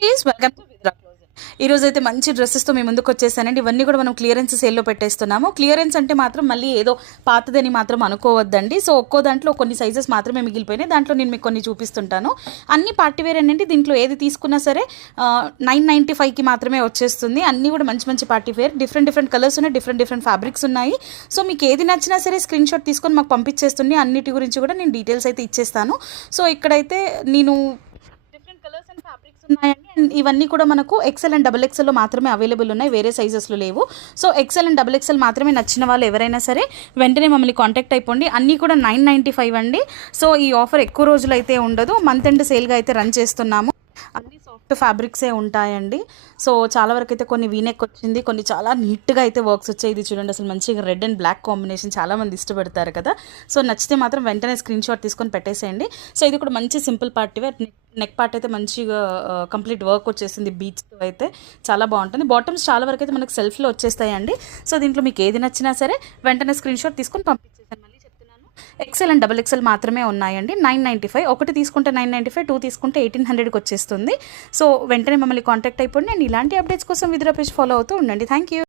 Beauties welcome to విద్రా closing. ఈ రోజు అయితే మంచి డ్రెస్సెస్తో మీ ముందుకు వచ్చేసానండి. ఇవన్నీ కూడా మనం క్లియరెన్స్ సేల్లో పెట్టేస్తున్నాము. క్లియరెన్స్ అంటే మాత్రం మళ్ళీ ఏదో పాతదని మాత్రం అనుకోవద్దండి. సో ఒక్కో దాంట్లో కొన్ని సైజెస్ మాత్రమే మిగిలిపోయినాయి. దాంట్లో నేను మీకు కొన్ని చూపిస్తుంటాను. అన్ని పార్టీ వేర్ అండి. దీంట్లో ఏది తీసుకున్నా సరే 995కి మాత్రమే వచ్చేస్తుంది. అన్నీ కూడా మంచి మంచి పార్టీ వేర్, డిఫరెంట్ కలర్స్ ఉన్నాయి, డిఫరెంట్ ఫ్యాబ్రిక్స్ ఉన్నాయి. సో మీకు ఏది నచ్చినా సరే స్క్రీన్ షాట్ తీసుకొని మాకు పంపించేస్తుంది. అన్నిటి గురించి కూడా నేను డీటెయిల్స్ అయితే ఇచ్చేస్తాను. సో ఇక్కడైతే నేను కలర్స్ అండ్ ఫ్యాబ్రిక్స్ ఉన్నాయండి. అండ్ ఇవన్నీ కూడా మనకు ఎక్సెల్ అండ్ డబుల్ ఎక్సెల్లో మాత్రమే అవైలబుల్ ఉన్నాయి, వేరే సైజెస్లో లేవు. So XL and double XL మాత్రమే నచ్చిన వాళ్ళు ఎవరైనా సరే వెంటనే మమ్మల్ని కాంటాక్ట్ అయిపోండి. అన్నీ కూడా 995 అండి. సో ఈ ఆఫర్ ఎక్కువ రోజులు అయితే ఉండదు, మంత్ ఎండ్ సేల్గా అయితే రన్ చేస్తున్నాము. అన్ని సాఫ్ట్ ఫ్యాబ్రిక్సే ఉంటాయండి. సో చాలా వరకు అయితే కొన్ని వీనెక్ వచ్చింది, కొన్ని చాలా నీట్గా అయితే వర్క్స్ వచ్చాయి. ఇది చూడండి, అసలు మంచిగా రెడ్ అండ్ బ్లాక్ కాంబినేషన్ చాలామంది ఇష్టపడతారు కదా. సో నచ్చితే మాత్రం వెంటనే స్క్రీన్ షాట్ తీసుకొని పెట్టేసేయండి. సో ఇది కూడా మంచి simple party wear. Neck part అయితే మంచిగా కంప్లీట్ వర్క్ వచ్చేసింది, బీచ్తో అయితే చాలా బాగుంటుంది. బాటమ్స్ చాలా వరకు అయితే మనకు సెల్ఫ్లో వచ్చేస్తాయండి. సో దీంట్లో మీకు ఏది నచ్చినా సరే వెంటనే స్క్రీన్ షాట్ తీసుకొని పంపించేసాను. మళ్ళీ చెప్తున్నాను, ఎక్సెల్ అండ్ డబుల్ ఎక్సెల్ మాత్రమే ఉన్నాయండి. 995, ఒకటి తీసుకుంటే 995, 2 తీసుకుంటే 1800కి వచ్చేస్తుంది. సో వెంటనే మమ్మల్ని కాంటాక్ట్ అయిపోండి. అండ్ ఇలాంటి అప్డేట్స్ కోసం విద్రా పేజ్ ఫాలో అవుతూ ఉండండి. Thank you.